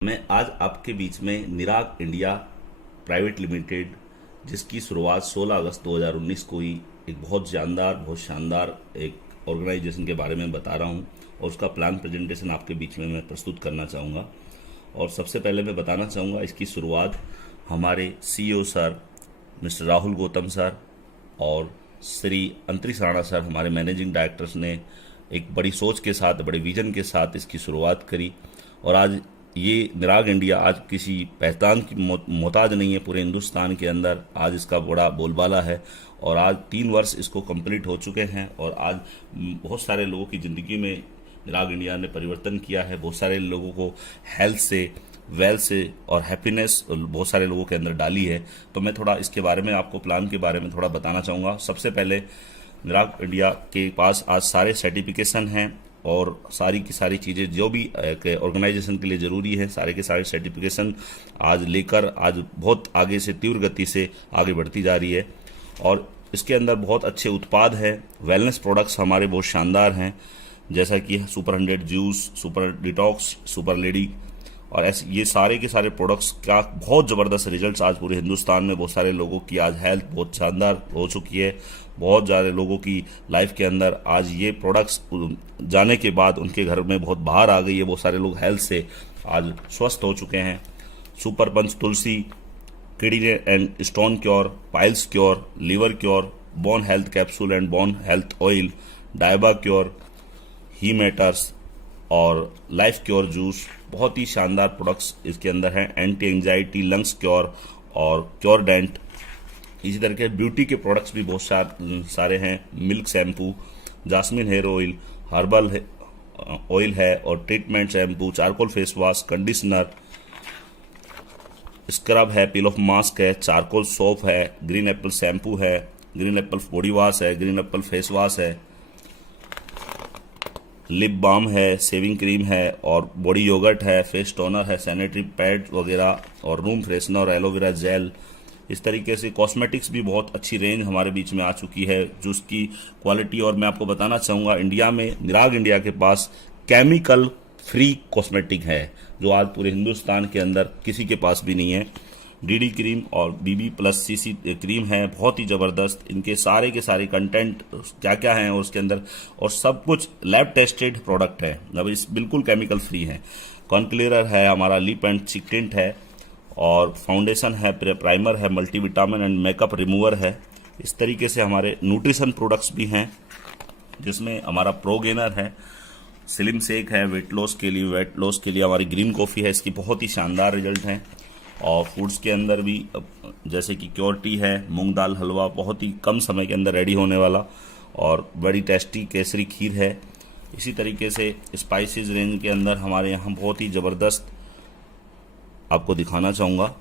मैं आज आपके बीच में निराग इंडिया प्राइवेट लिमिटेड, जिसकी शुरुआत 16 अगस्त 2019 को हुई, एक बहुत शानदार एक ऑर्गेनाइजेशन के बारे में बता रहा हूं और उसका प्लान प्रेजेंटेशन आपके बीच में मैं प्रस्तुत करना चाहूँगा। और सबसे पहले मैं बताना चाहूँगा, इसकी शुरुआत हमारे CEO sir mister Rahul Gautam sir और श्री अंतरिक्ष राणा सर, हमारे मैनेजिंग डायरेक्टर्स ने एक बड़ी सोच के साथ, बड़े विजन के साथ इसकी शुरुआत करी। और आज ये निराग इंडिया आज किसी पहचान की मोहताज नहीं है। पूरे हिंदुस्तान के अंदर आज इसका बड़ा बोलबाला है और आज 3 वर्ष इसको कंप्लीट हो चुके हैं और आज बहुत सारे लोगों की ज़िंदगी में निराग इंडिया ने परिवर्तन किया है। बहुत सारे लोगों को हेल्थ से, वेल्थ से और हैप्पीनेस बहुत सारे लोगों के अंदर डाली है। तो मैं थोड़ा इसके बारे में, आपको प्लान के बारे में थोड़ा बताना चाहूँगा। सबसे पहले निराग इंडिया के पास आज सारे सर्टिफिकेशन हैं और सारी की सारी चीज़ें जो भी ऑर्गेनाइजेशन के लिए ज़रूरी है, सारे के सारे सर्टिफिकेशन आज लेकर आज बहुत आगे से तीव्र गति से आगे बढ़ती जा रही है। और इसके अंदर बहुत अच्छे उत्पाद हैं। वेलनेस प्रोडक्ट्स हमारे बहुत शानदार हैं, जैसा कि super 100 juice, super detox, super lady और ऐसे ये सारे के सारे प्रोडक्ट्स का बहुत ज़बरदस्त रिजल्ट्स आज पूरे हिंदुस्तान में बहुत सारे लोगों की आज हेल्थ बहुत शानदार हो चुकी है। बहुत ज़्यादा लोगों की लाइफ के अंदर आज ये प्रोडक्ट्स जाने के बाद उनके घर में बहुत बाहर आ गई है। बहुत सारे लोग हेल्थ से आज स्वस्थ हो चुके हैं। Super Panch Tulsi, kidney and stone cure, piles cure, liver cure, bone health capsule and bone health oil, डायबा क्योर, ही मैटर्स और लाइफ क्योर जूस, बहुत ही शानदार प्रोडक्ट्स इसके अंदर हैं। एंटी एंजाइटी, लंग्स क्योर और क्योर डेंट, इसी तरह के ब्यूटी के प्रोडक्ट्स भी बहुत सारे हैं। Milk shampoo, jasmine hair oil, herbal oil है और treatment shampoo, charcoal face wash, conditioner, scrub है, पील ऑफ मास्क है, चारकोल सोप है, ग्रीन एप्पल शैम्पू है, ग्रीन एप्पल बॉडी वॉश है, ग्रीन एप्पल फेस वॉश है, लिप बाम है, shaving cream है और बॉडी योगर्ट है, फेस टोनर है, सैनिटरी पैड वगैरह और रूम फ्रेशनर, एलोवेरा जेल। इस तरीके से कॉस्मेटिक्स भी बहुत अच्छी रेंज हमारे बीच में आ चुकी है, जो उसकी क्वालिटी। और मैं आपको बताना चाहूँगा, इंडिया में निराग इंडिया के पास केमिकल फ्री कॉस्मेटिक है, जो आज पूरे हिंदुस्तान के अंदर किसी के पास भी नहीं है। डीडी क्रीम और बीबी प्लस सीसी क्रीम है, बहुत ही ज़बरदस्त। इनके सारे के सारे कंटेंट क्या क्या हैं और उसके अंदर, और सब कुछ लैब टेस्टेड प्रोडक्ट है, अब इस बिल्कुल केमिकल फ्री है। कॉन्क्लेयर है हमारा, लिप एंड चिक टिंट है और फाउंडेशन है, प्राइमर है, मल्टीविटामिन एंड मेकअप रिमूवर है। इस तरीके से हमारे न्यूट्रिशन प्रोडक्ट्स भी हैं, जिसमें हमारा प्रो गेनर है, स्लिम शेक है वेट लॉस के लिए हमारी ग्रीन कॉफ़ी है, इसकी बहुत ही शानदार रिजल्ट हैं। और फूड्स के अंदर भी जैसे कि क्योर टी है, मूंग दाल हलवा, बहुत ही कम समय के अंदर रेडी होने वाला, और बड़ी टेस्टी केसरी खीर है। इसी तरीके से स्पाइसेस रेंज के अंदर हमारे यहाँ बहुत ही ज़बरदस्त आपको दिखाना चाहूँगा।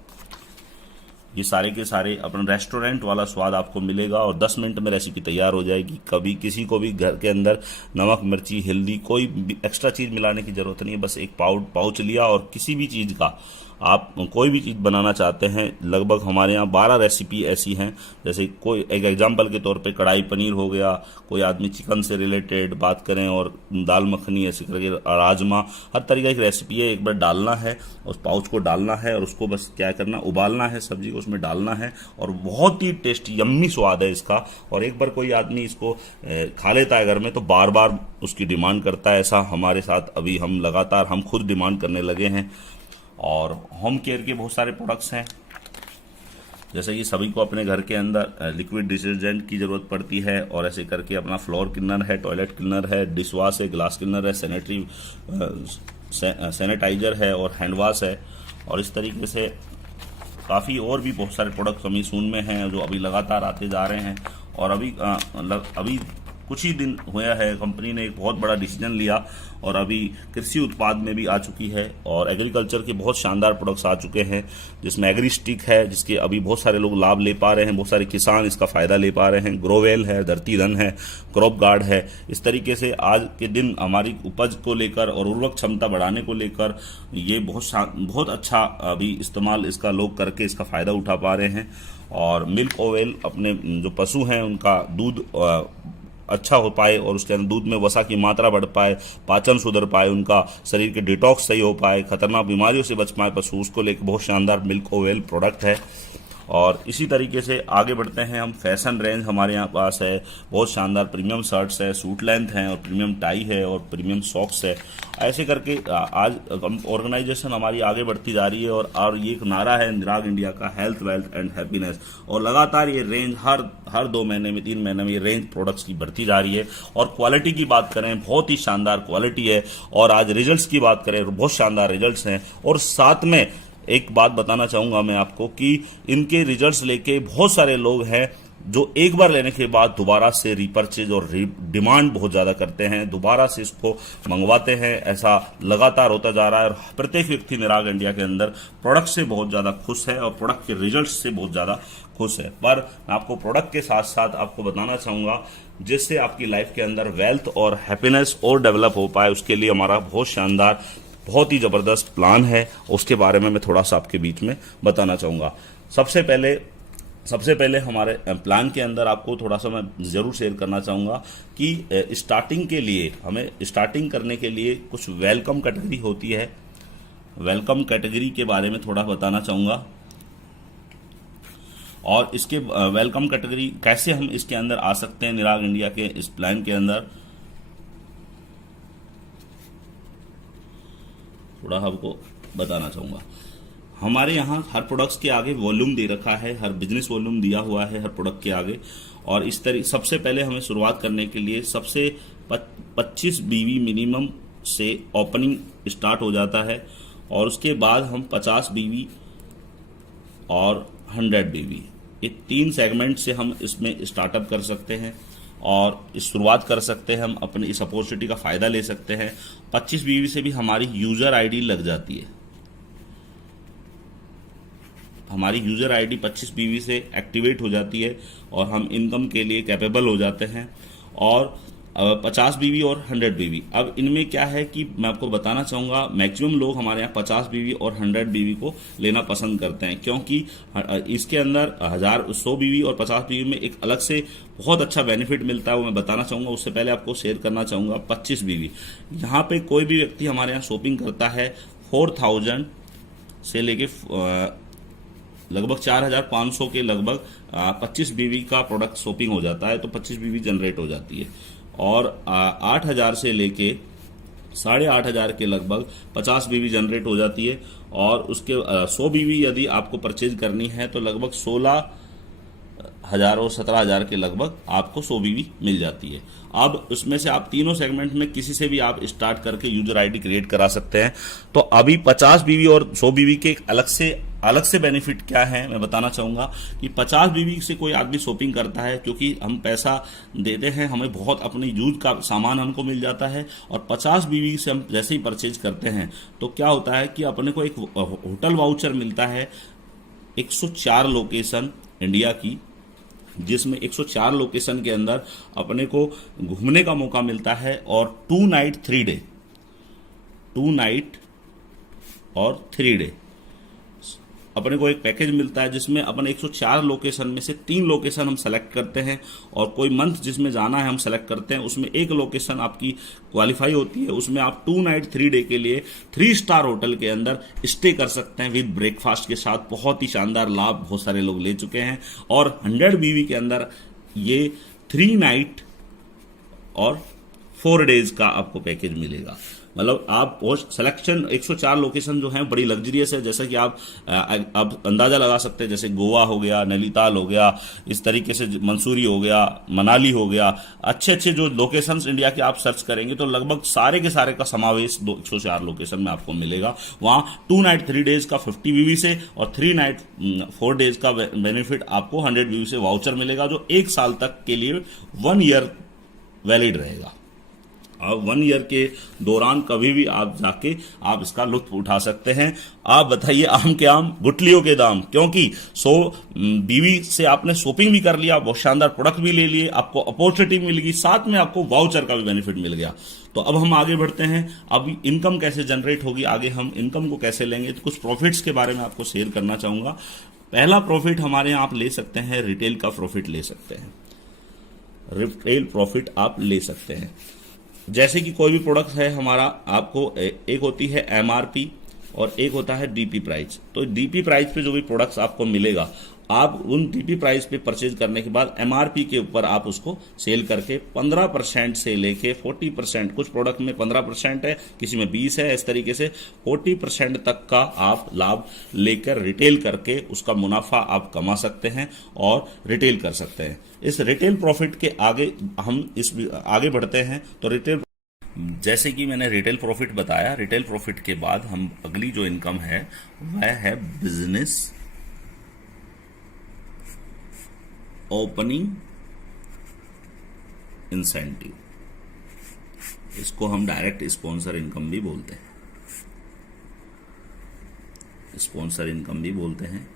ये सारे के सारे अपना रेस्टोरेंट वाला स्वाद आपको मिलेगा और 10 मिनट में रेसिपी तैयार हो जाएगी। कभी किसी को भी घर के अंदर नमक, मिर्ची, हल्दी, कोई भी एक्स्ट्रा चीज़ मिलाने की ज़रूरत नहीं है। बस एक पाउच लिया और किसी भी चीज़ का आप कोई भी चीज़ बनाना चाहते हैं, लगभग हमारे यहाँ 12 रेसिपी ऐसी हैं। जैसे कोई एक एग्जांपल के तौर पे कढ़ाई पनीर हो गया, कोई आदमी चिकन से रिलेटेड बात करें, और दाल मखनी, ऐसे करके राजमा, हर तरीके की रेसिपी है। एक बार डालना है, उस पाउच को डालना है और उसको बस क्या करना, उबालना है, सब्जी को उसमें डालना है और बहुत ही टेस्टी यम्मी स्वाद है इसका। और एक बार कोई आदमी इसको खा लेता है घर में तो बार बार उसकी डिमांड करता है। ऐसा हमारे साथ अभी हम लगातार हम खुद डिमांड करने लगे हैं। और होम केयर के बहुत सारे प्रोडक्ट्स हैं, जैसे कि सभी को अपने घर के अंदर लिक्विड डिटर्जेंट की ज़रूरत पड़ती है, और ऐसे करके अपना फ्लोर क्लीनर है, टॉयलेट क्लीनर है, डिश वॉश है, ग्लास क्लीनर है, सैनिटाइजर है और हैंड वॉश है। और इस तरीके से काफ़ी और भी बहुत सारे प्रोडक्ट कमी सून में हैं, जो अभी लगातार आते जा रहे हैं। और अभी कुछ ही दिन हुआ है कंपनी ने एक बहुत बड़ा डिसीजन लिया और अभी कृषि उत्पाद में भी आ चुकी है, और एग्रीकल्चर के बहुत शानदार प्रोडक्ट्स आ चुके हैं, जिसमें एग्री स्टिक है, जिसके अभी बहुत सारे लोग लाभ ले पा रहे हैं, बहुत सारे किसान इसका फ़ायदा ले पा रहे हैं। ग्रोवेल है, धरती धन है, क्रॉप गार्ड है। इस तरीके से आज के दिन हमारी उपज को लेकर और उर्वरक क्षमता बढ़ाने को लेकर ये बहुत अच्छा अभी इस्तेमाल इसका लोग करके इसका फ़ायदा उठा पा रहे हैं। और मिल्क ऑयल, अपने जो पशु हैं उनका दूध अच्छा हो पाए और उसके अंदर दूध में वसा की मात्रा बढ़ पाए, पाचन सुधर पाए, उनका शरीर के डिटॉक्स सही हो पाए, खतरनाक बीमारियों से बच पाए पशु, उसको लेकर बहुत शानदार मिल्क ओवेल प्रोडक्ट है। और इसी तरीके से आगे बढ़ते हैं हम। फैशन रेंज हमारे यहाँ पास है, बहुत शानदार प्रीमियम शर्ट्स है, सूट लेंथ है और प्रीमियम टाई है और प्रीमियम सॉक्स है। ऐसे करके आज ऑर्गेनाइजेशन हमारी आगे बढ़ती जा रही है और ये एक नारा है निराग इंडिया का, हेल्थ वेल्थ एंड हैप्पीनेस। और लगातार ये रेंज हर 2 महीने में 3 महीने में ये रेंज प्रोडक्ट्स की बढ़ती जा रही है। और क्वालिटी की बात करें, बहुत ही शानदार क्वालिटी है। और आज रिजल्ट्स की बात करें, बहुत शानदार रिजल्ट्स हैं। और साथ में एक बात बताना चाहूंगा मैं आपको कि इनके रिजल्ट्स लेके बहुत सारे लोग हैं जो एक बार लेने के बाद दोबारा से रीपर्चेज और डिमांड बहुत ज़्यादा करते हैं, दोबारा से इसको मंगवाते हैं। ऐसा लगातार होता जा रहा है और प्रत्येक व्यक्ति निराग इंडिया के अंदर प्रोडक्ट से बहुत ज़्यादा खुश है और प्रोडक्ट के रिजल्ट से बहुत ज़्यादा खुश है। पर मैं आपको प्रोडक्ट के साथ साथ आपको बताना चाहूँगा, जिससे आपकी लाइफ के अंदर वेल्थ और हैप्पीनेस और डेवलप हो पाए, उसके लिए हमारा बहुत शानदार, बहुत ही ज़बरदस्त प्लान है। उसके बारे में मैं थोड़ा सा आपके बीच में बताना चाहूँगा। सबसे पहले हमारे प्लान के अंदर आपको थोड़ा सा मैं ज़रूर शेयर करना चाहूँगा कि स्टार्टिंग के लिए, हमें स्टार्टिंग करने के लिए कुछ वेलकम कैटेगरी होती है। वेलकम कैटेगरी के बारे में थोड़ा बताना चाहूँगा और इसके वेलकम कैटेगरी कैसे हम इसके अंदर आ सकते हैं निराग इंडिया के इस प्लान के अंदर, थोड़ा आपको बताना चाहूँगा। हमारे यहाँ हर प्रोडक्ट्स के आगे वॉल्यूम दे रखा है, हर बिजनेस वॉल्यूम दिया हुआ है हर प्रोडक्ट के आगे। और इस तरह सबसे पहले हमें शुरुआत करने के लिए सबसे 25 बीवी मिनिमम से ओपनिंग स्टार्ट हो जाता है और उसके बाद हम 50 बीवी और 100 बीवी, ये 3 सेगमेंट से हम इसमें स्टार्टअप कर सकते हैं और शुरुआत कर सकते हैं। हम अपनी इस अपॉर्चुनिटी का फ़ायदा ले सकते हैं। 25 बीवी से भी हमारी यूज़र आईडी लग जाती है, हमारी यूज़र आईडी 25 बीवी से एक्टिवेट हो जाती है और हम इनकम के लिए कैपेबल हो जाते हैं। और 50 बीवी और 100 बीवी, अब इनमें क्या है कि मैं आपको बताना चाहूँगा, मैक्सिमम लोग हमारे यहाँ 50 बीवी और 100 बीवी को लेना पसंद करते हैं, क्योंकि इसके अंदर 100 बीवी और 50 बीवी में एक अलग से बहुत अच्छा बेनिफिट मिलता है, वो मैं बताना चाहूँगा। उससे पहले आपको शेयर करना चाहूँगा 25 बीवी। यहाँ पे कोई भी व्यक्ति हमारे यहाँ शॉपिंग करता है 4000 से लेके लगभग 4500 के लगभग 25 बीवी का प्रोडक्ट शॉपिंग हो जाता है, तो 25 बीवी जनरेट हो जाती है। और 8000 से लेके 8500 के लगभग 50 बीवी जनरेट हो जाती है। और उसके 100 बीवी यदि आपको परचेज करनी है तो लगभग 16000 और 17000 के लगभग आपको 100 बीवी मिल जाती है। अब उसमें से आप तीनों सेगमेंट में किसी से भी आप स्टार्ट करके यूजर आईडी क्रिएट करा सकते हैं। तो अभी 50 बीवी और 100 बीवी के अलग से बेनिफिट क्या है मैं बताना चाहूँगा कि 50 बीवी से कोई आदमी शॉपिंग करता है, क्योंकि हम पैसा देते हैं, हमें बहुत अपने यूज का सामान हमको मिल जाता है। और 50 बीवी से हम जैसे ही परचेज करते हैं तो क्या होता है कि अपने को एक होटल वाउचर मिलता है 104 लोकेशन इंडिया की, जिसमें 104 लोकेशन के अंदर अपने को घूमने का मौका मिलता है। और 2 नाइट 3 डे, 2 नाइट और 3 डे अपने को एक पैकेज मिलता है, जिसमें अपने 104 लोकेशन में से 3 लोकेशन हम सेलेक्ट करते हैं और कोई मंथ जिसमें जाना है हम सेलेक्ट करते हैं, उसमें एक लोकेशन आपकी क्वालिफाई होती है। उसमें आप 2 नाइट 3 डे के लिए 3 स्टार होटल के अंदर स्टे कर सकते हैं विद ब्रेकफास्ट के साथ। बहुत ही शानदार लाभ बहुत सारे लोग ले चुके हैं। और 100 बीवी के अंदर ये 3 नाइट और 4 डेज का आपको पैकेज मिलेगा। मतलब आप सिलेक्शन 104 लोकेशन जो हैं बड़ी लग्जरियस है, जैसा कि आप अंदाजा लगा सकते हैं, जैसे गोवा हो गया, नैनीताल हो गया, इस तरीके से मंसूरी हो गया, मनाली हो गया, अच्छे जो लोकेशंस इंडिया के आप सर्च करेंगे तो लगभग सारे के सारे का समावेश 104 लोकेशन में आपको मिलेगा। वहाँ 2 नाइट 3 डेज का 50 बीवी से और 3 नाइट 4 डेज का बेनिफिट आपको 100 बीवी से वाउचर मिलेगा, जो 1 साल तक के लिए 1 ईयर वैलिड रहेगा। अब 1 ईयर के दौरान कभी भी आप जाके आप इसका लुत्फ उठा सकते हैं। आप बताइए, आम के आम गुठलियों के दाम, क्योंकि 100 बीवी से आपने शॉपिंग भी कर लिया, बहुत शानदार प्रोडक्ट भी ले लिए, आपको अपॉर्चुनिटी मिल गई, साथ में आपको वाउचर का भी बेनिफिट मिल गया। तो अब हम आगे बढ़ते हैं। अब इनकम कैसे जनरेट होगी, आगे हम इनकम को कैसे लेंगे, तो कुछ प्रॉफिट्स के बारे में आपको शेयर करना चाहूँगा। पहला प्रॉफिट हमारे यहाँ आप ले सकते हैं, रिटेल का प्रॉफिट ले सकते हैं। रिटेल प्रॉफिट आप ले सकते हैं। जैसे कि कोई भी प्रोडक्ट है हमारा, आपको एक होती है एमआरपी और एक होता है डीपी प्राइस। तो डीपी प्राइस पे जो भी प्रोडक्ट्स आपको मिलेगा, आप उन डीपी प्राइस पे परचेज करने के बाद एमआरपी के ऊपर आप उसको सेल करके 15% से लेके 40%, कुछ प्रोडक्ट में 15% है, किसी में 20 है, इस तरीके से 40% तक का आप लाभ लेकर रिटेल करके उसका मुनाफा आप कमा सकते हैं और रिटेल कर सकते हैं। इस रिटेल प्रॉफिट के आगे हम आगे बढ़ते हैं। तो रिटेल, जैसे कि मैंने रिटेल प्रॉफिट बताया, रिटेल प्रॉफिट के बाद हम अगली जो इनकम है वह है बिजनेस ओपनिंग इंसेंटिव। इसको हम डायरेक्ट स्पॉन्सर इनकम भी बोलते हैं, स्पॉन्सर इनकम भी बोलते हैं।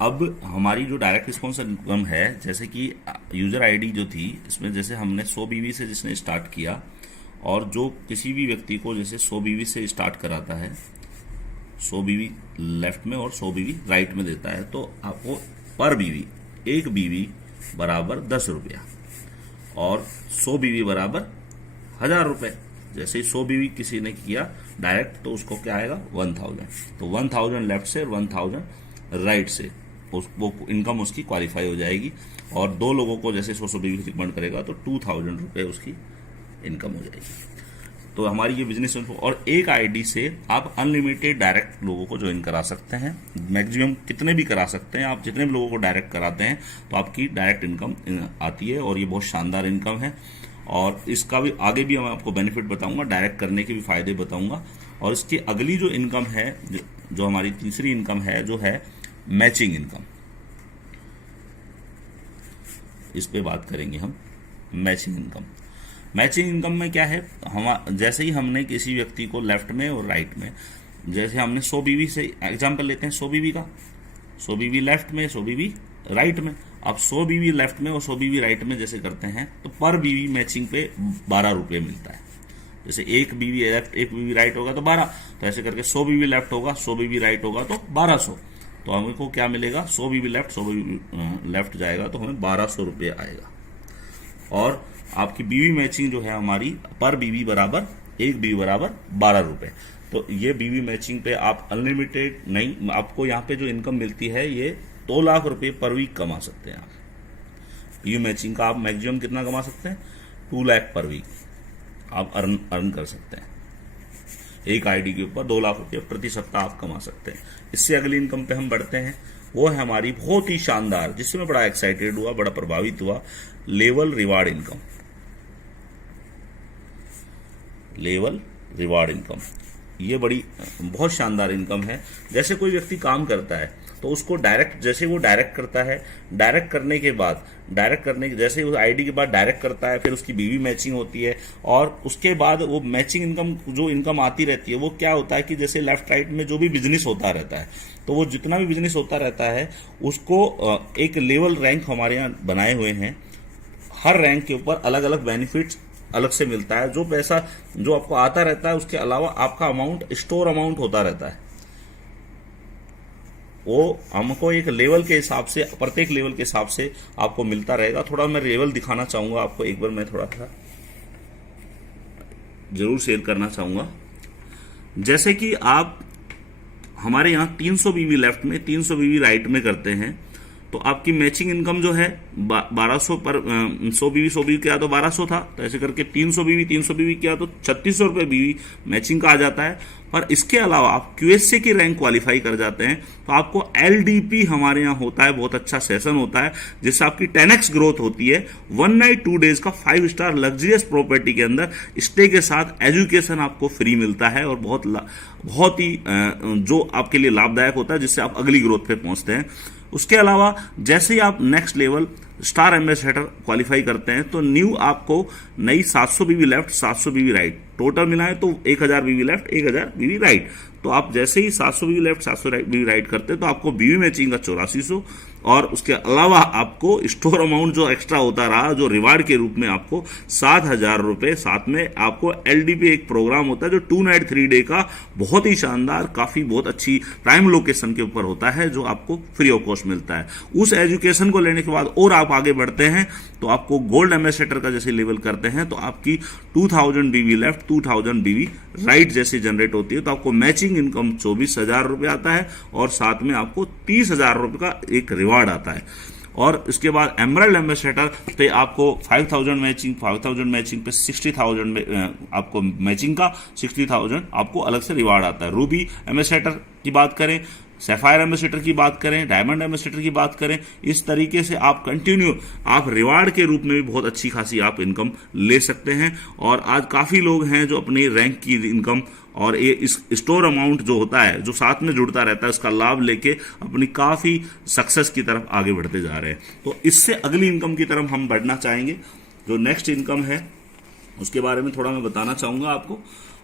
अब हमारी जो डायरेक्ट स्पॉन्सर इनकम है, जैसे कि यूजर आईडी जो थी, इसमें जैसे हमने 100 बीवी से जिसने स्टार्ट किया, और जो किसी भी व्यक्ति को जैसे 100 बीवी से स्टार्ट कराता है, 100 बीवी लेफ्ट में और 100 बीवी राइट में देता है, तो आपको पर बीवी, एक बीवी बराबर 10 रुपया और 100 बीवी बराबर 1000 रुपये। जैसे ही 100 बीवी किसी ने किया डायरेक्ट, तो उसको क्या आएगा 1000। तो 1000 लेफ्ट से और 1000 राइट से वो इनकम उसकी क्वालिफाई हो जाएगी। और दो लोगों को जैसे 100 बीवी रिकमेंड करेगा तो 2000 रुपये उसकी इनकम हो जाएगी। तो हमारी ये बिजनेस, और एक आईडी से आप अनलिमिटेड डायरेक्ट लोगों को ज्वाइन करा सकते हैं। मैक्सिमम कितने भी करा सकते हैं आप, जितने भी लोगों को डायरेक्ट कराते हैं तो आपकी डायरेक्ट इनकम आती है, और ये बहुत शानदार इनकम है। और इसका भी आगे भी मैं आपको बेनिफिट बताऊंगा, डायरेक्ट करने के भी फायदे बताऊंगा। और इसकी अगली जो इनकम है, जो हमारी तीसरी इनकम है, जो है मैचिंग इनकम, इस पे बात करेंगे हम। मैचिंग इनकम, मैचिंग इनकम में क्या है, हम जैसे ही हमने किसी व्यक्ति को लेफ्ट में और राइट में, जैसे हमने 100 बीवी से एग्जांपल लेते हैं, 100 बीवी का, 100 बीवी लेफ्ट में, 100 बीवी राइट में। अब 100 बीवी लेफ्ट में और 100 बीवी राइट में जैसे करते हैं, तो पर बीवी मैचिंग पे 12 रुपये मिलता है। जैसे एक बीवी लेफ्ट एक बीवी राइट होगा तो 12, तो ऐसे करके 100 बीवी लेफ्ट होगा, 100 बीवी राइट होगा तो 1200। तो हमको क्या मिलेगा, 100 बीवी लेफ्ट 100 बीवी लेफ्ट जाएगा तो हमें 1200 रुपये आएगा। और आपकी बीवी मैचिंग जो है हमारी, पर बीवी बराबर, एक बीवी बराबर 12 रुपये। तो ये बीवी मैचिंग पे आप अनलिमिटेड नहीं, आपको यहाँ पे जो इनकम मिलती है ये 2 लाख रुपये पर वीक कमा सकते हैं आप। बीवी मैचिंग का आप मैक्सिमम कितना कमा सकते हैं, 2 लाख पर वीक आप अर्न कर सकते हैं। एक आईडी के ऊपर 2 लाख रुपये प्रति सप्ताह आप कमा सकते हैं। इससे अगली इनकम पे हम बढ़ते हैं, वो है हमारी बहुत ही शानदार, जिससे मैं बड़ा एक्साइटेड हुआ, बड़ा प्रभावित हुआ, level reward income. Level reward income ये बड़ी बहुत शानदार इनकम है। जैसे कोई व्यक्ति काम करता है तो उसको डायरेक्ट, जैसे वो डायरेक्ट करता है, डायरेक्ट करने के बाद, जैसे उस आईडी के बाद डायरेक्ट करता है, फिर उसकी बीवी मैचिंग होती है, और उसके बाद वो मैचिंग इनकम, जो इनकम आती रहती है, वो क्या होता है कि जैसे लेफ्ट राइट में जो भी बिजनेस होता रहता है, तो वो जितना भी बिजनेस होता रहता है उसको एक लेवल रैंक हमारे यहाँ बनाए हुए हैं। हर रैंक के ऊपर अलग अलग बेनिफिट्स अलग से मिलता है। जो पैसा जो आपको आता रहता है, उसके अलावा आपका अमाउंट, स्टोर अमाउंट होता रहता है, वो हमको एक लेवल के हिसाब से, प्रत्येक लेवल के हिसाब से आपको मिलता रहेगा। थोड़ा मैं लेवल दिखाना चाहूंगा आपको, एक बार मैं थोड़ा सा जरूर शेयर करना चाहूंगा। जैसे कि आप हमारे यहाँ 300 बीवी लेफ्ट में, 300 बीवी राइट में करते हैं, तो आपकी मैचिंग इनकम जो है 1200 पर 100 बीवी किया तो 1200 था, तो ऐसे करके 300 बीवी किया तो 3600 रुपये बीवी मैचिंग का आ जाता है। पर इसके अलावा आप QSA की रैंक क्वालिफाई कर जाते हैं तो आपको LDP हमारे यहाँ होता है, बहुत अच्छा सेशन होता है, जिससे आपकी 10x ग्रोथ होती है। 1 नाइट 2 डेज का 5 स्टार लग्जरियस प्रॉपर्टी के अंदर स्टे के साथ एजुकेशन आपको फ्री मिलता है, और बहुत ही जो आपके लिए लाभदायक होता है, जिससे आप अगली ग्रोथ पे पहुंचते हैं। उसके अलावा जैसे ही आप next level star ambassador qualify करते हैं, तो न्यू आपको नई 700 बीवी लेफ्ट 700 बीवी राइट टोटल मिलाएं तो 1000 बीवी लेफ्ट 1000 बीवी राइट। तो आप जैसे ही 700 बीवी लेफ्ट 700 बीवी राइट करते हैं तो आपको बीवी मैचिंग का 8400, और उसके अलावा आपको स्टोर अमाउंट जो एक्स्ट्रा होता रहा, जो रिवार्ड के रूप में आपको 7000 रुपये, साथ में आपको LDP एक प्रोग्राम होता है जो 2 नाइट 3 डे का बहुत ही शानदार, काफी बहुत अच्छी प्राइम लोकेशन के ऊपर होता है, जो आपको फ्री ऑफ कॉस्ट मिलता है। उस एजुकेशन को लेने के बाद और आप आप आगे बढ़ते हैं तो आपको गोल्ड एम्बेसडर का जैसे लेवल करते हैं तो आपकी 2000 बीवी लेफ्ट 2000 बीवी राइट जैसे जनरेट होती है, तो आपको मैचिंग इनकम 24,000 रुपये आता है और साथ में आपको 30,000 रुपये का एक रिवार्ड आता है। और इसके बाद एमराल्ड एम्बेसडर पे आपको 5,000 मैचिंग पे 60,000 में आपको मैचिंग का 60,000 आपको अलग से रिवार्ड आता है। रूबी एम्बेसडर की बात करें, सैफायर एम्बेसडर की बात करें, डायमंड एम्बेसडर की बात करें, इस तरीके से आप कंटिन्यू आप रिवार्ड के रूप में भी बहुत अच्छी खासी आप इनकम ले सकते हैं। और आज काफ़ी लोग हैं जो अपनी रैंक की इनकम और ये इस स्टोर अमाउंट जो होता है जो साथ में जुड़ता रहता है उसका लाभ लेके अपनी काफ़ी सक्सेस की तरफ आगे बढ़ते जा रहे हैं। तो इससे अगली इनकम की तरफ हम बढ़ना चाहेंगे। जो नेक्स्ट इनकम है उसके बारे में थोड़ा मैं बताना चाहूँगा आपको,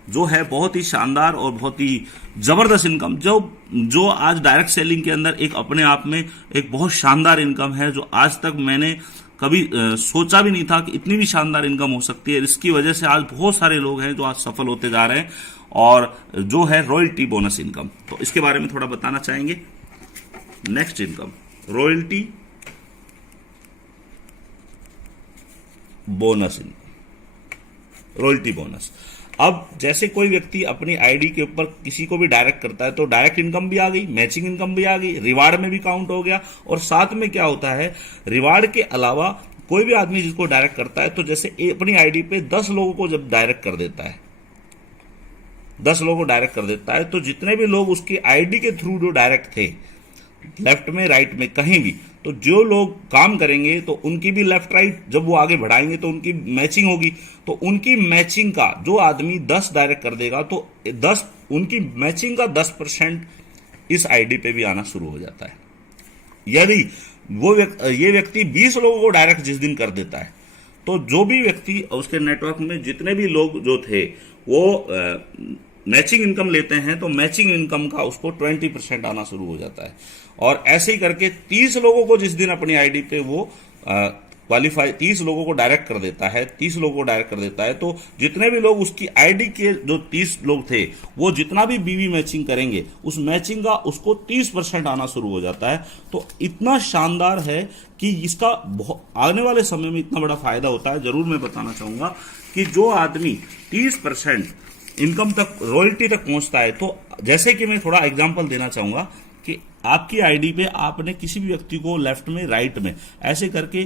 जो है बहुत ही शानदार और बहुत ही जबरदस्त इनकम, जो आज डायरेक्ट सेलिंग के अंदर एक अपने आप में एक बहुत शानदार इनकम है, जो आज तक मैंने कभी सोचा भी नहीं था कि इतनी भी शानदार इनकम हो सकती है। इसकी वजह से आज बहुत सारे लोग हैं जो आज सफल होते जा रहे हैं, और जो है रॉयल्टी बोनस इनकम, तो इसके बारे में थोड़ा बताना चाहेंगे। Next income royalty bonus income, royalty bonus. अब जैसे कोई व्यक्ति अपनी आईडी के ऊपर किसी को भी डायरेक्ट करता है तो डायरेक्ट इनकम भी आ गई, मैचिंग इनकम भी आ गई, रिवार्ड में भी काउंट हो गया। और साथ में क्या होता है, रिवार्ड के अलावा कोई भी आदमी जिसको डायरेक्ट करता है तो जैसे अपनी आईडी पे 10 लोगों को जब डायरेक्ट कर देता है, 10 लोगों को डायरेक्ट कर देता है, तो जितने भी लोग उसकी आईडी के थ्रू जो डायरेक्ट थे, लेफ्ट में राइट में कहीं भी, तो जो लोग काम करेंगे तो उनकी भी लेफ्ट राइट जब वो आगे बढ़ाएंगे तो उनकी मैचिंग होगी। तो उनकी मैचिंग का जो आदमी 10 डायरेक्ट कर देगा तो 10 उनकी मैचिंग का 10% इस आईडी पे भी आना शुरू हो जाता है। यदि ये व्यक्ति 20 लोगों को डायरेक्ट जिस दिन कर देता है तो जो भी व्यक्ति उसके नेटवर्क में जितने भी लोग जो थे वो मैचिंग इनकम लेते हैं तो मैचिंग इनकम का उसको 20% आना शुरू हो जाता है। और ऐसे ही करके 30 लोगों को जिस दिन अपनी आईडी पे वो क्वालिफाई 30 लोगों को डायरेक्ट कर देता है, 30 लोगों को डायरेक्ट कर देता है, तो जितने भी लोग उसकी आईडी के जो 30 लोग थे वो जितना भी बीवी मैचिंग करेंगे उस मैचिंग का उसको 30% आना शुरू हो जाता है। तो इतना शानदार है कि इसका आने वाले समय में इतना बड़ा फायदा होता है। जरूर मैं बताना चाहूंगा कि जो आदमी 30% इनकम तक रॉयल्टी तक पहुंचता है, तो जैसे कि मैं थोड़ा एग्जांपल देना चाहूंगा कि आपकी आईडी पे आपने किसी भी व्यक्ति को लेफ्ट में राइट में ऐसे करके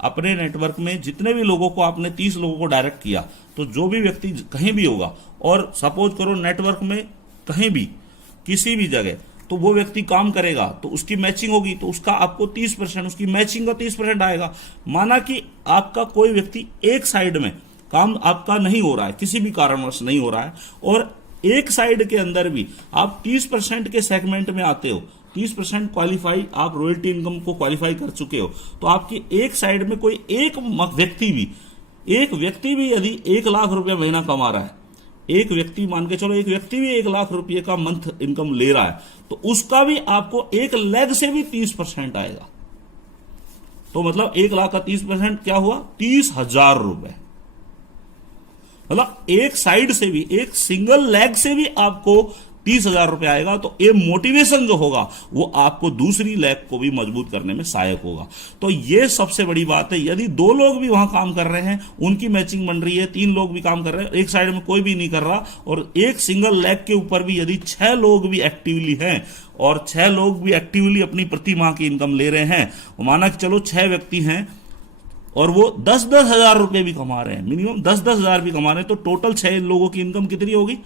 अपने नेटवर्क में जितने भी लोगों को आपने 30 लोगों को डायरेक्ट किया, तो जो भी व्यक्ति कहीं भी होगा और सपोज करो नेटवर्क में कहीं भी किसी भी जगह, तो वो व्यक्ति काम करेगा तो उसकी मैचिंग होगी तो उसका आपको 30% उसकी मैचिंग का 30% आएगा। माना कि आपका कोई व्यक्ति एक साइड में काम आपका नहीं हो रहा है, किसी भी कारणवश नहीं हो रहा है, और एक साइड के अंदर भी आप 30% के सेगमेंट में आते हो, 30% क्वालिफाई आप रॉयल्टी इनकम को क्वालिफाई कर चुके हो, तो आपकी एक साइड में कोई एक व्यक्ति भी यदि 1 लाख रुपया महीना कमा रहा है, एक व्यक्ति मान के चलो, एक व्यक्ति भी 1 लाख रुपये का मंथ इनकम ले रहा है, तो उसका भी आपको एक लेग से भी 30% आएगा। तो मतलब 1 लाख का 30% क्या हुआ, 30,000 रुपए। मतलब एक साइड से भी, एक सिंगल लेग से भी आपको 30,000 रुपए आएगा। तो ये मोटिवेशन जो होगा वो आपको दूसरी लेग को भी मजबूत करने में सहायक होगा। तो ये सबसे बड़ी बात है। यदि 2 लोग भी वहां काम कर रहे हैं, उनकी मैचिंग बन रही है, 3 लोग भी काम कर रहे हैं, एक साइड में कोई भी नहीं कर रहा, और एक सिंगल लेग के ऊपर भी यदि 6 लोग भी एक्टिवली हैं और 6 लोग भी एक्टिवली अपनी प्रति माह की इनकम ले रहे हैं, माना कि चलो 6 व्यक्ति हैं और वो 10-10 हजार रुपए भी कमा रहे हैं, मिनिमम 10-10 हजार भी कमा रहे हैं, तो टोटल 6 लोगों की इनकम कितनी होगी,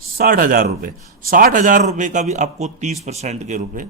60,000 रुपए। 60,000 रुपए का भी आपको 30% के रुपए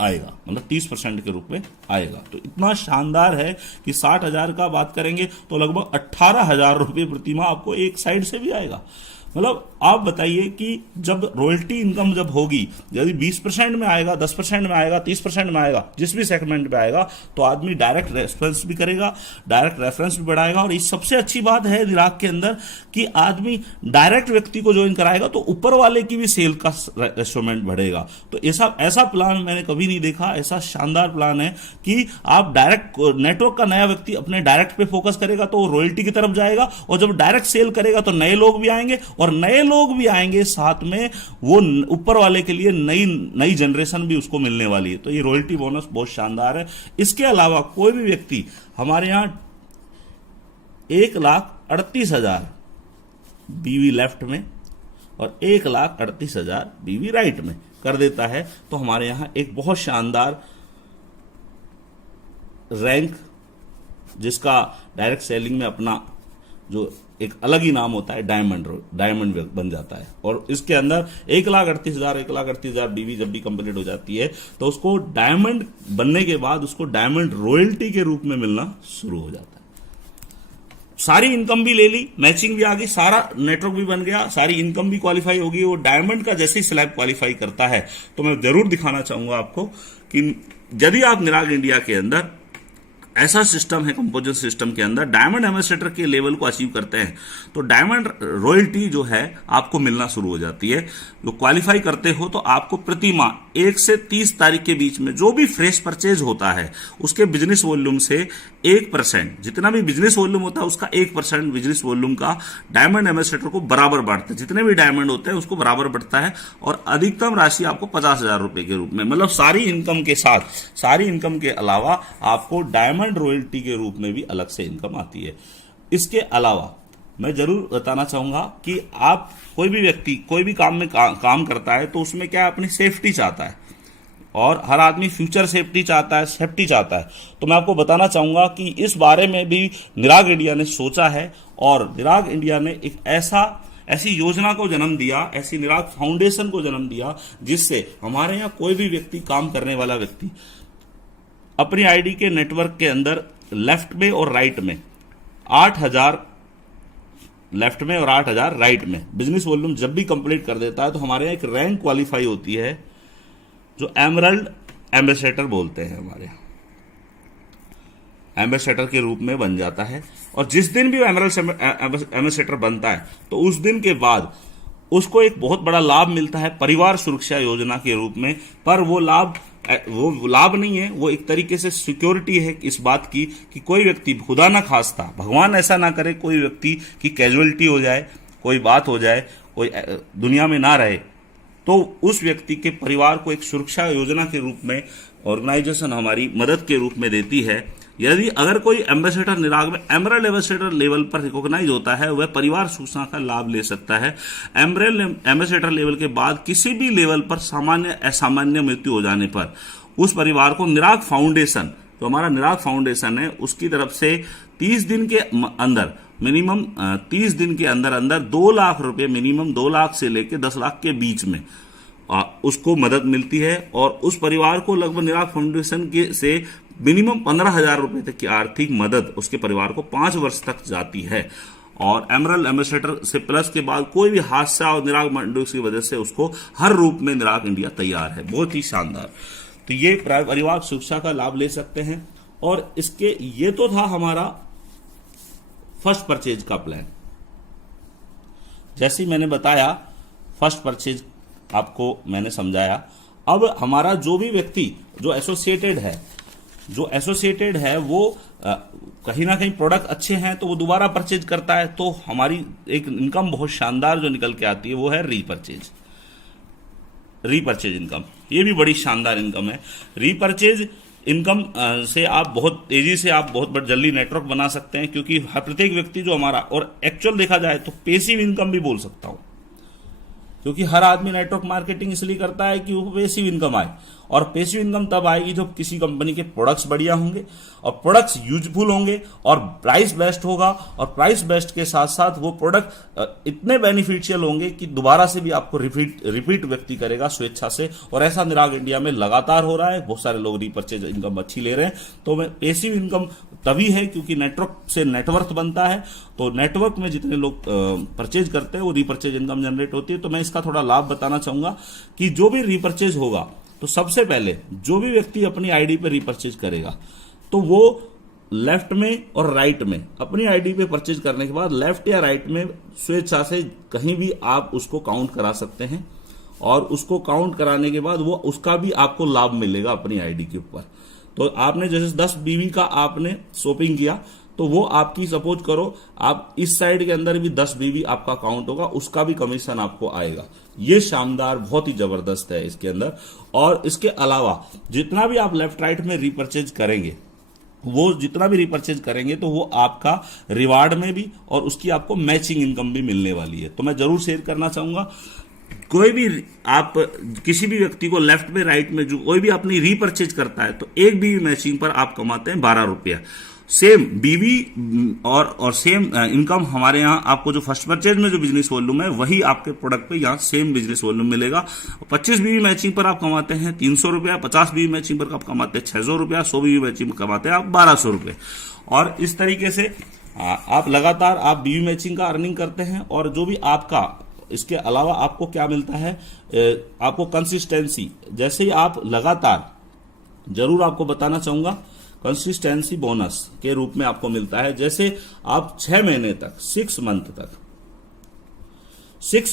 आएगा, मतलब 30% के रूप में आएगा। तो इतना शानदार है कि 60,000 का बात करेंगे तो लगभग 18,000 रुपए प्रति माह आपको एक साइड से भी आएगा। मतलब आप बताइए कि जब रॉयल्टी इनकम जब होगी, यदि 20% में आएगा, 10% में आएगा, 30% में आएगा, जिस भी सेगमेंट में आएगा, तो आदमी डायरेक्ट रेफरेंस भी करेगा, डायरेक्ट रेफरेंस भी बढ़ाएगा। और इस सबसे अच्छी बात है दिराग के अंदर कि आदमी डायरेक्ट व्यक्ति को ज्वाइन कराएगा तो ऊपर वाले की भी सेल का इंस्ट्रूमेंट बढ़ेगा। तो ऐसा प्लान मैंने कभी नहीं देखा। ऐसा शानदार प्लान है कि आप डायरेक्ट नेटवर्क का नया व्यक्ति अपने डायरेक्ट पे फोकस करेगा तो वो रॉयल्टी की तरफ जाएगा, और जब डायरेक्ट सेल करेगा तो नए लोग भी आएंगे और और नए लोग भी आएंगे साथ में, वो ऊपर वाले के लिए नई जनरेशन भी उसको मिलने वाली है। तो ये रॉयल्टी बोनस बहुत शानदार है। इसके अलावा कोई भी व्यक्ति हमारे यहां 1,38,000 बीवी लेफ्ट में और 1,38,000 बीवी राइट में कर देता है तो हमारे यहां एक बहुत शानदार रैंक, जिसका डायरेक्ट सेलिंग में अपना जो एक अलग ही नाम होता है डायमंड बन जाता है। और इसके अंदर 1,38,000 बीवी जब भी कंप्लीट हो जाती है तो उसको डायमंड बनने के बाद उसको डायमंड रॉयल्टी के रूप में मिलना शुरू हो जाता है। सारी इनकम भी ले ली, मैचिंग भी आ गई, सारा नेटवर्क भी बन गया, सारी इनकम भी क्वालिफाई होगी। वो डायमंड का जैसे ही स्लैब क्वालिफाई करता है तो मैं जरूर दिखाना चाहूंगा आपको कि यदि आप निराग इंडिया के अंदर ऐसा सिस्टम है, कंपोजिट सिस्टम के अंदर डायमंड एम्बेसडर के लेवल को अचीव करते हैं तो डायमंड रॉयल्टी जो है आपको मिलना शुरू हो जाती है। जो क्वालिफाई करते हो तो आपको प्रति माह 1 से 30 तारीख के बीच में जो भी फ्रेश परचेज होता है उसके बिजनेस वॉल्यूम से 1%, जितना भी बिजनेस वॉल्यूम होता है उसका 1% बिजनेस वॉल्यूम का डायमंड एम्बेसडर को बराबर बांटते हैं। जितने भी डायमंड होते हैं उसको बराबर बढ़ता है और अधिकतम राशि आपको 50,000 रुपए के रूप में, मतलब सारी इनकम के साथ, सारी इनकम के अलावा आपको डायमंड रॉयल्टी के रूप में भी अलग से इनकम आती है। इसके अलावा मैं जरूर बताना चाहूंगा कि आप कोई भी व्यक्ति कोई भी काम में काम करता है तो उसमें क्या अपनी सेफ्टी चाहता है और हर आदमी फ्यूचर सेफ्टी चाहता है, सेफ्टी चाहता है। तो मैं आपको बताना चाहूंगा कि इस बारे में भी निराग इंडिया ने सोचा है और निराग इंडिया ने एक ऐसी योजना को जन्म दिया, ऐसी निराग फाउंडेशन को जन्म दिया जिससे हमारे यहाँ कोई भी व्यक्ति, काम करने वाला व्यक्ति अपनी आईडी के नेटवर्क के अंदर लेफ्ट में और राइट में 8,000 लेफ्ट में और 8,000 राइट में बिजनेस वॉल्यूम जब भी कंप्लीट कर देता है तो हमारे यहाँ एक रैंक क्वालिफाई होती है जो एमरल्ड एम्बेसडर बोलते हैं, हमारे यहाँ एम्बेसडर के रूप में बन जाता है। और जिस दिन भी वो एमरल्ड एम्बेसडर बनता है तो उस दिन के बाद उसको एक बहुत बड़ा लाभ मिलता है परिवार सुरक्षा योजना के रूप में। पर वो लाभ नहीं है, वो एक तरीके से सिक्योरिटी है इस बात की कि कोई व्यक्ति खुदा ना खास्ता, भगवान ऐसा ना करे, कोई व्यक्ति की कैजुअलिटी हो जाए, कोई बात हो जाए, कोई दुनिया में ना रहे तो उस व्यक्ति के परिवार को एक सुरक्षा योजना के रूप में ऑर्गेनाइजेशन हमारी मदद के रूप में देती है। यदि अगर कोई एम्बेसडर निराग में एमरल्ड एम्बेसडर लेवल पर रिकॉग्नाइज होता है वह परिवार सूचना का लाभ ले सकता है। एमरल्ड एम्बेसडर लेवल के बाद किसी भी लेवल पर सामान्य असामान्य मृत्यु हो जाने पर उस परिवार को निराग फाउंडेशन, जो हमारा निराग फाउंडेशन है, उसकी तरफ से 30 दिन के अंदर मिनिमम 30 दिन के अंदर 2 लाख रुपए, मिनिमम 2 लाख से लेकर 10 लाख के बीच में उसको मदद मिलती है। और उस परिवार को लगभग निराग फाउंडेशन के से मिनिमम 15,000 रुपए तक की आर्थिक मदद उसके परिवार को 5 वर्ष तक जाती है। और एमरल्ड एम्बेसडर से प्लस के बाद कोई भी हादसा और निराग मंडल की वजह से उसको हर रूप में निराग इंडिया तैयार है। बहुत ही शानदार। तो ये परिवार सुरक्षा का लाभ ले सकते हैं। और इसके ये तो था हमारा फर्स्ट परचेज का प्लान। जैसे ही मैंने बताया फर्स्ट परचेज आपको मैंने समझाया। अब हमारा जो भी व्यक्ति जो एसोसिएटेड है वो कहीं ना कहीं प्रोडक्ट अच्छे हैं तो वो दोबारा परचेज करता है तो हमारी एक इनकम बहुत शानदार जो निकल के आती है वो है रीपरचेज इनकम। ये भी बड़ी शानदार इनकम है। रीपरचेज इनकम से आप बहुत तेजी से आप बहुत जल्दी नेटवर्क बना सकते हैं क्योंकि हर प्रत्येक व्यक्ति जो हमारा, और एक्चुअल देखा जाए तो पेसिव इनकम भी बोल सकता हूं क्योंकि हर आदमी नेटवर्क मार्केटिंग इसलिए करता है कि वो पेसिव इनकम आए। और पेसिव इनकम तब आएगी जब किसी कंपनी के प्रोडक्ट्स बढ़िया होंगे और प्रोडक्ट्स यूजफुल होंगे और प्राइस बेस्ट होगा। और प्राइस बेस्ट के साथ साथ वो प्रोडक्ट इतने बेनिफिशियल होंगे कि दोबारा से भी आपको रिपीट व्यक्ति करेगा स्वेच्छा से। और ऐसा निराग इंडिया में लगातार हो रहा है। बहुत सारे लोग रीपरचेज इनकम अच्छी ले रहे हैं। तो पेसिव इनकम तभी है क्योंकि नेटवर्क से नेटवर्थ बनता है। तो नेटवर्क में जितने लोग परचेज करते हैं वो रीपरचेज इनकम जनरेट होती है। तो मैं इसका थोड़ा लाभ बताना चाहूंगा कि जो भी रीपरचेज होगा तो सबसे पहले जो भी व्यक्ति अपनी आईडी पे रीपरचेज करेगा तो वो लेफ्ट में और राइट में अपनी आईडी पे परचेज करने के बाद लेफ्ट या राइट में स्वेच्छा से कहीं भी आप उसको काउंट करा सकते हैं। और उसको काउंट कराने के बाद वो उसका भी आपको लाभ मिलेगा अपनी आईडी के ऊपर। तो आपने जैसे 10 बीवी का आपने शॉपिंग किया तो वो आपकी सपोज करो आप इस साइड के अंदर भी 10 बीवी आपका काउंट होगा, उसका भी कमीशन आपको आएगा। ये शानदार बहुत ही जबरदस्त है इसके अंदर। और इसके अलावा जितना भी आप लेफ्ट राइट में रीपरचेज करेंगे, वो जितना भी रिपर्चेज करेंगे तो वो आपका रिवार्ड में भी और उसकी आपको मैचिंग इनकम भी मिलने वाली है। तो मैं जरूर शेयर करना चाहूंगा, कोई भी आप किसी भी व्यक्ति को लेफ्ट में राइट में जो कोई भी अपनी रीपरचेज करता है तो एक बीवी मैचिंग पर आप कमाते हैं 12 रुपया। सेम बीवी और सेम इनकम हमारे यहाँ आपको जो फर्स्ट परचेज में जो बिजनेस वॉल्यूम है वही आपके प्रोडक्ट पे यहाँ सेम बिजनेस वॉल्यूम मिलेगा। 25 बीवी मैचिंग पर आप कमाते हैं 300 रुपया, 50 बीवी मैचिंग पर आप कमाते हैं 600 रुपया, 100 बीवी मैचिंग पर कमाते हैं आप 1200 रुपये। और इस तरीके से आप लगातार आप बीवी मैचिंग का अर्निंग करते हैं। और जो भी आपका इसके अलावा आपको क्या मिलता है, आपको कंसिस्टेंसी, जैसे ही आप लगातार, जरूर आपको बताना चाहूंगा, कंसिस्टेंसी बोनस के रूप में आपको मिलता है। जैसे आप 6 महीने तक 6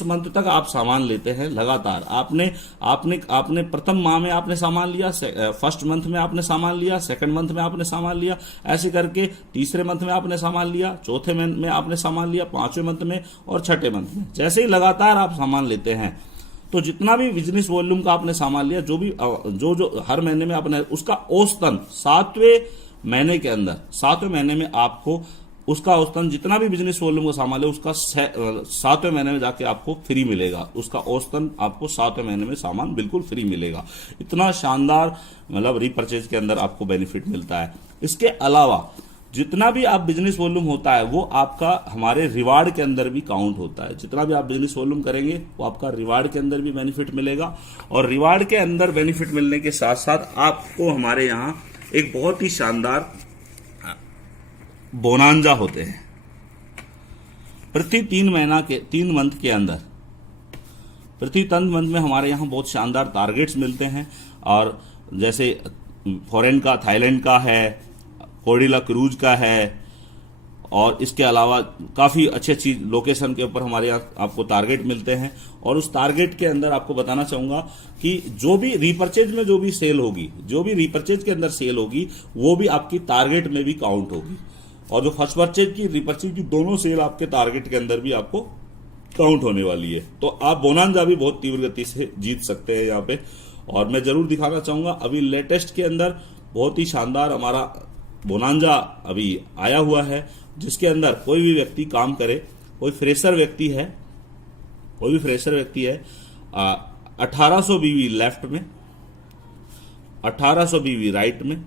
मंथ तक आप सामान लेते हैं लगातार, आपने प्रथम माह में आपने सामान लिया, फर्स्ट मंथ में आपने सामान लिया, सेकंड मंथ में आपने सामान लिया, ऐसे करके तीसरे मंथ में आपने सामान लिया, चौथे मंथ में आपने सामान लिया, पांचवें मंथ में और छठे मंथ में। जैसे ही लगातार आप सामान लेते हैं तो जितना भी बिजनेस वॉल्यूम का आपने सामान लिया, जो हर महीने में आपने, उसका औसतन 7वें महीने में आपको उसका औसतन जितना भी बिजनेस वॉल्यूम का सामान लिया उसका 7वें महीने में जाके आपको फ्री मिलेगा। उसका औसतन आपको 7वें महीने में सामान बिल्कुल फ्री मिलेगा। इतना शानदार मतलब रीपरचेज के अंदर आपको बेनिफिट मिलता है। इसके अलावा जितना भी आप बिजनेस वॉल्यूम होता है वो आपका हमारे रिवार्ड के अंदर भी काउंट होता है। जितना भी आप बिजनेस वॉल्यूम करेंगे वो आपका रिवार्ड के अंदर भी बेनिफिट मिलेगा। और रिवार्ड के अंदर बेनिफिट मिलने के साथ साथ आपको हमारे यहाँ एक बहुत ही शानदार बोनांजा होते हैं प्रति 3 मंथ के अंदर। प्रति 3 मंथ में हमारे यहाँ बहुत शानदार टारगेट्स मिलते हैं। और जैसे फॉरेन का, थाईलैंड का है, कोडिला क्रूज का है, और इसके अलावा काफ़ी अच्छी लोकेशन के ऊपर हमारे यहाँ आपको टारगेट मिलते हैं। और उस टारगेट के अंदर आपको बताना चाहूँगा कि जो भी रीपरचेज में जो भी सेल होगी, जो भी रीपरचेज के अंदर सेल होगी वो भी आपकी टारगेट में भी काउंट होगी। और जो फर्स्ट परचेज की, रीपरचेज की दोनों सेल आपके टारगेट के अंदर भी आपको काउंट होने वाली है। तो आप बोनांजा भी बहुत तीव्र गति से जीत सकते हैं यहाँ पे। और मैं जरूर दिखाना चाहूँगा, अभी लेटेस्ट के अंदर बहुत ही शानदार हमारा बोनांजा अभी आया हुआ है, जिसके अंदर कोई भी व्यक्ति काम करे, कोई फ्रेशर व्यक्ति है 1800 बीवी लेफ्ट में, 1800 बीवी राइट में,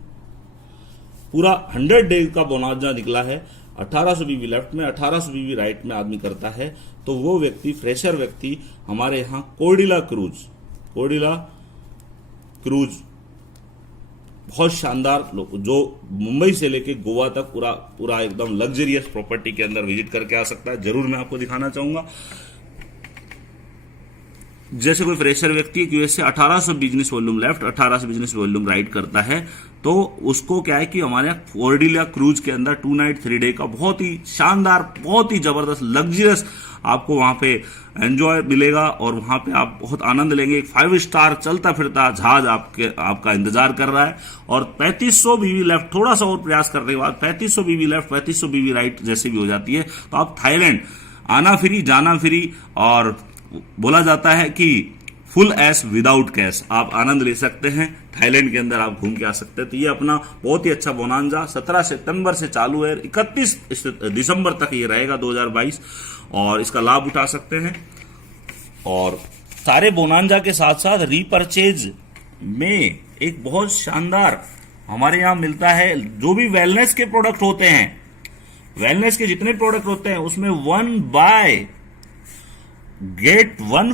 पूरा 100 डे का बोनांजा निकला है। 1800 बीवी लेफ्ट में, 1800 बीवी राइट में आदमी करता है तो वो व्यक्ति, फ्रेशर व्यक्ति, हमारे यहाँ कोडिला क्रूज बहुत शानदार, जो मुंबई से लेके गोवा तक पूरा एकदम लग्जरियस प्रॉपर्टी के अंदर विजिट करके आ सकता है। जरूर मैं आपको दिखाना चाहूंगा। जैसे कोई फ्रेशर व्यक्ति यूएस से 1800 business volume left, 1800 business volume right करता है तो उसको क्या है कि हमारे कोडिला क्रूज के अंदर 2 नाइट 3 डे का बहुत ही शानदार, बहुत ही जबरदस्त लग्जरियस आपको वहां पे एंजॉय मिलेगा। और वहां पे आप बहुत आनंद लेंगे। एक 5 स्टार चलता फिरता जहाज आपका इंतजार कर रहा है। और 3500 बीवी लेफ्ट, थोड़ा सा और प्रयास करने के बाद 3500 बीवी लेफ्ट, 3500 बीवी राइट जैसे भी हो जाती है तो आप थाईलैंड आना फ्री, जाना फ्री, और बोला जाता है कि फुल ऐश विदाउट कैश आप आनंद ले सकते हैं। थाईलैंड के अंदर आप घूम के आ सकते हैं। तो ये अपना बहुत ही अच्छा बोनांजा 17 सितंबर से चालू है, 31 दिसंबर तक ये रहेगा 2022, और इसका लाभ उठा सकते हैं। और सारे बोनांजा के साथ साथ रीपरचेज में एक बहुत शानदार हमारे यहाँ मिलता है। जो भी वेलनेस के प्रोडक्ट होते हैं, वेलनेस के जितने प्रोडक्ट होते हैं उसमें 1 बाय गेट 1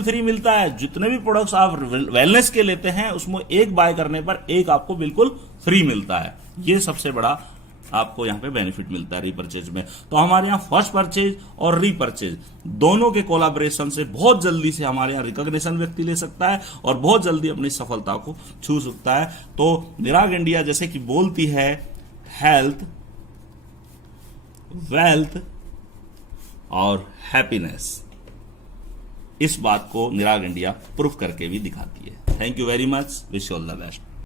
फ्री मिलता है। जितने भी प्रोडक्ट्स आप वेलनेस के लेते हैं उसमें 1 बाय करने पर 1 आपको बिल्कुल फ्री मिलता है। ये सबसे बड़ा आपको यहाँ पे बेनिफिट मिलता है रीपरचेज में। तो हमारे यहाँ फर्स्ट परचेज और रीपरचेज दोनों के कोलैबोरेशन से बहुत जल्दी से हमारे यहाँ रिकॉग्निशन व्यक्ति ले सकता है और बहुत जल्दी अपनी सफलता को छू सकता है। तो निराग इंडिया जैसे कि बोलती है, हेल्थ, वेल्थ और हैप्पीनेस, इस बात को निराग इंडिया प्रूफ करके भी दिखाती है। Thank you very much, wish you all the best.